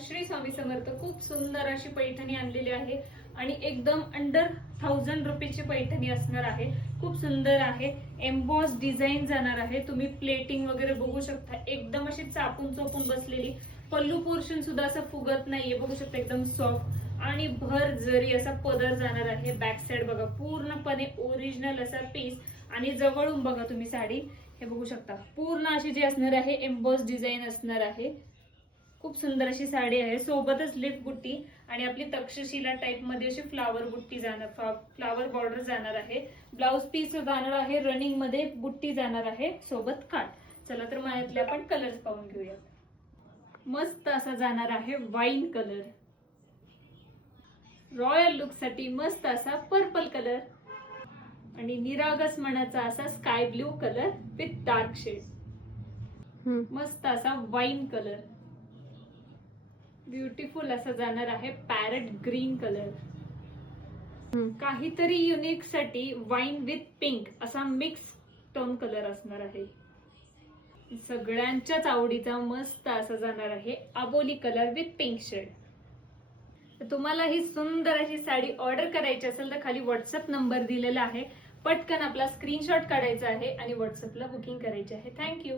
श्री स्वामी समर्थ. खूप सुंदर अशी पैठणी आणलेली आहे आणि एकदम अंडर 1000 रुपयाची पैठणी असणार आहे. खूप सुंदर आहे. एम्बॉस डिझाईन जाणार आहे. तुम्ही प्लेटिंग वगैरे बघू शकता. एकदम अशी चापून चोपून बसलेली. पल्लू पोर्शन सुद्धा असं फुगत नाहीये, बघू शकता. एकदम सॉफ्ट आणि भर जरी असा पदर जाणार आहे. बॅक साइड बघा पूर्णपणे ओरिजिनल असा पीस आणि जवळून बघा तुम्ही साडी हे बघू शकता. पूर्ण अशी जी असणार आहे एम्बॉस डिझाईन असणार आहे. खूप सुंदर अशी साडी आहे. सोबतच लिप बुट्टी आणि आपली तक्षशिला टाइप मध्ये अशी फ्लावर बुट्टी जाणार, फ्लावर बॉर्डर जाणार आहे. ब्लाउज पीस जाणार आहे रनिंग मध्ये, बुट्टी जाणार आहे सोबत काठ. चला तर माझ्यातले आपण कलर्स पाहून घेऊया. मस्त असा जाणार आहे वाईन कलर. रॉयल लुक साठी मस्त असा पर्पल कलर आणि निरागस मनाचा असा sky blue colour with dark shade. मस्त असा वाईन कलर. ब्युटिफुल असा जाणार आहे पॅरेट ग्रीन कलर. काहीतरी युनिक साठी वाईन विथ पिंक असा मिक्स टोन कलर असणार आहे. सगळ्यांच्याच आवडीचा मस्त असा जाणार आहे आबोली कलर विथ पिंक शेड. तुम्हाला ही सुंदर अशी साडी ऑर्डर करायची असेल तर खाली व्हॉट्सअप नंबर दिलेला आहे. पटकन आपला स्क्रीनशॉट काढायचा आहे आणि व्हॉट्सअपला बुकिंग करायची आहे. थँक्यू.